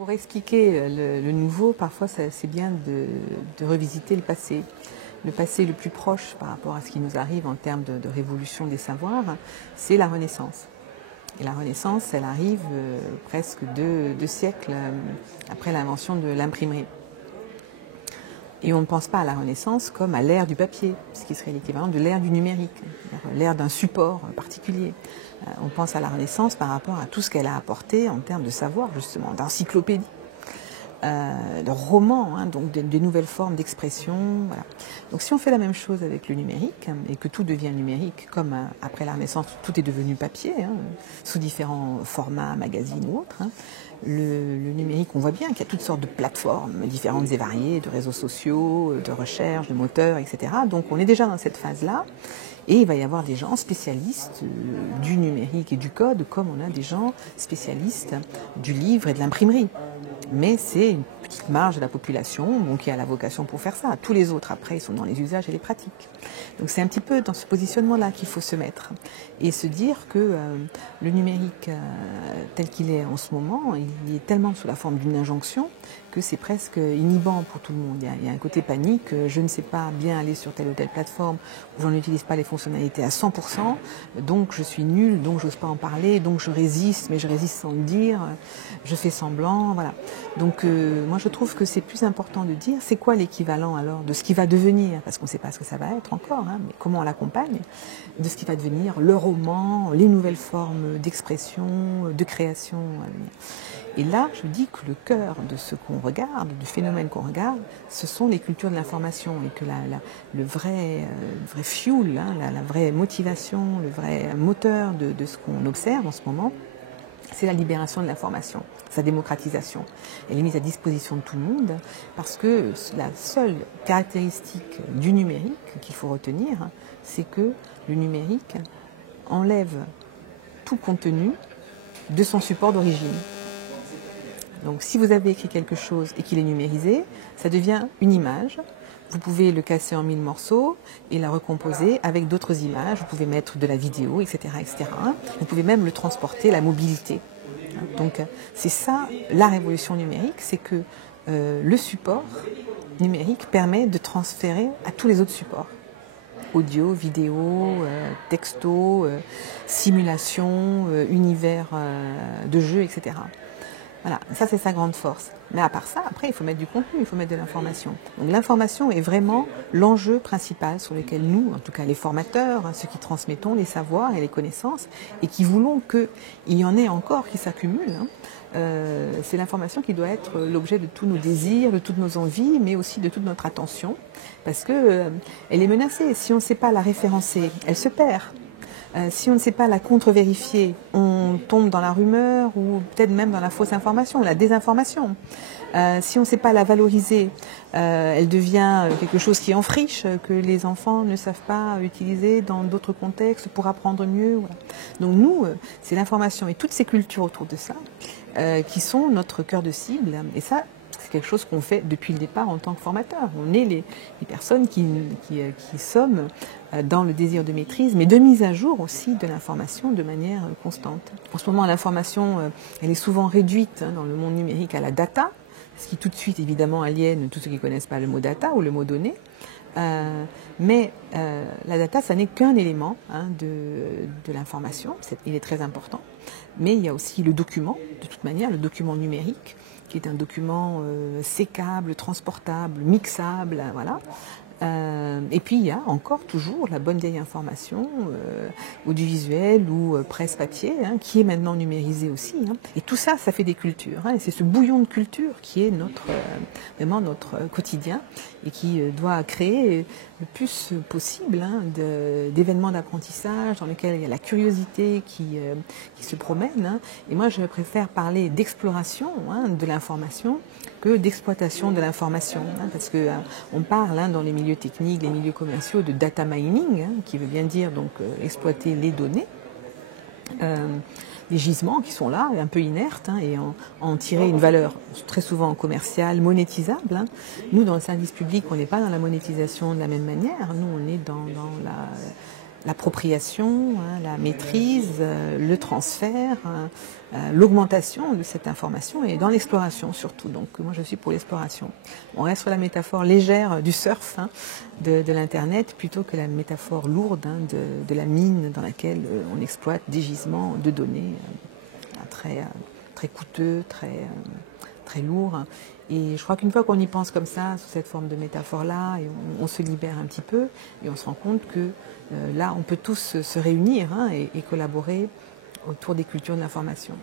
Pour expliquer le nouveau, parfois c'est bien de revisiter le passé. Le passé le plus proche par rapport à ce qui nous arrive en termes de révolution des savoirs, c'est la Renaissance. Et la Renaissance, elle arrive presque deux siècles après l'invention de l'imprimerie. Et on ne pense pas à la Renaissance comme à l'ère du papier, ce qui serait l'équivalent de l'ère du numérique, l'ère d'un support particulier. On pense à la Renaissance par rapport à tout ce qu'elle a apporté en termes de savoir, justement, d'encyclopédie, de romans, donc de nouvelles formes d'expression. Voilà. Donc si on fait la même chose avec le numérique, et que tout devient numérique, comme après la Renaissance, tout est devenu papier, sous différents formats, magazines ou autres, le numérique, on voit bien qu'il y a toutes sortes de plateformes différentes et variées, de réseaux sociaux, de recherche, de moteurs, etc. Donc on est déjà dans cette phase-là. Et il va y avoir des gens spécialistes du numérique et du code, comme on a des gens spécialistes du livre et de l'imprimerie. Mais c'est une petite marge de la population qui a la vocation pour faire ça. Tous les autres, après, ils sont dans les usages et les pratiques. Donc c'est un petit peu dans ce positionnement-là qu'il faut se mettre. Et se dire que le numérique, tel qu'il est en ce moment, il est tellement sous la forme d'une injonction que c'est presque inhibant pour tout le monde. Il y a un côté panique, je ne sais pas bien aller sur telle ou telle plateforme, où j'en utilise pas les fonctionnalités à 100%, donc je suis nulle, donc j'ose pas en parler, donc je résiste, mais je résiste sans le dire, je fais semblant, voilà. Donc moi je trouve que c'est plus important de dire c'est quoi l'équivalent alors de ce qui va devenir, parce qu'on ne sait pas ce que ça va être encore, mais comment on l'accompagne, de ce qui va devenir le roman, les nouvelles formes d'expression, de création à venir. Et là, je dis que le cœur de ce qu'on regarde, du phénomène qu'on regarde, ce sont les cultures de l'information et que le vrai fuel, la vraie motivation, le vrai moteur de ce qu'on observe en ce moment, c'est la libération de l'information, sa démocratisation. Elle est mise à disposition de tout le monde parce que la seule caractéristique du numérique qu'il faut retenir, c'est que le numérique enlève tout contenu de son support d'origine. Donc si vous avez écrit quelque chose et qu'il est numérisé, ça devient une image. Vous pouvez le casser en 1000 morceaux et la recomposer avec d'autres images. Vous pouvez mettre de la vidéo, etc., etc. Vous pouvez même le transporter, la mobilité. Donc c'est ça la révolution numérique, c'est que le support numérique permet de transférer à tous les autres supports. Audio, vidéo, texto, simulation, univers de jeu, etc. Voilà, ça c'est sa grande force. Mais à part ça, après il faut mettre du contenu, il faut mettre de l'information. Donc l'information est vraiment l'enjeu principal sur lequel nous, en tout cas les formateurs, ceux qui transmettons les savoirs et les connaissances, et qui voulons qu'il y en ait encore qui s'accumulent, c'est l'information qui doit être l'objet de tous nos désirs, de toutes nos envies, mais aussi de toute notre attention, parce qu'elle est menacée. Si on ne sait pas la référencer, elle se perd. Si on ne sait pas la contre-vérifier, on tombe dans la rumeur ou peut-être même dans la fausse information, la désinformation. Si on ne sait pas la valoriser, elle devient quelque chose qui est en friche, que les enfants ne savent pas utiliser dans d'autres contextes pour apprendre mieux. Voilà. Donc nous, c'est l'information et toutes ces cultures autour de ça qui sont notre cœur de cible. Et ça, c'est quelque chose qu'on fait depuis le départ en tant que formateur. On est les personnes qui sommes dans le désir de maîtrise, mais de mise à jour aussi de l'information de manière constante. En ce moment, l'information, elle est souvent réduite dans le monde numérique à la data, ce qui tout de suite, évidemment, aliène tous ceux qui ne connaissent pas le mot data ou le mot données. Mais la data, ça n'est qu'un élément de l'information, il est très important. Mais il y a aussi le document, de toute manière, le document numérique, qui est un document sécable, transportable, mixable, voilà. Et puis il y a encore toujours la bonne vieille information audiovisuelle ou presse papier qui est maintenant numérisée aussi. Et tout ça, ça fait des cultures. Et c'est ce bouillon de culture qui est vraiment notre quotidien et qui doit créer le plus possible d'événements d'apprentissage dans lesquels il y a la curiosité qui se promène. Et moi, je préfère parler d'exploration de l'information que d'exploitation de l'information. Parce qu'on parle dans les milieux techniques, les milieux commerciaux de data mining, qui veut bien dire donc exploiter les données, des gisements qui sont là, un peu inertes, et en tirer une valeur très souvent commerciale, monétisable. Nous, dans le service public, on n'est pas dans la monétisation de la même manière. Nous, on est dans l'appropriation, la maîtrise, le transfert, l'augmentation de cette information et dans l'exploration surtout. Donc moi je suis pour l'exploration. On reste sur la métaphore légère du surf de l'Internet plutôt que la métaphore lourde de la mine dans laquelle on exploite des gisements de données très coûteux, très lourds. Et je crois qu'une fois qu'on y pense comme ça, sous cette forme de métaphore-là, et on se libère un petit peu et on se rend compte que là, on peut tous se réunir et collaborer autour des cultures de l'information.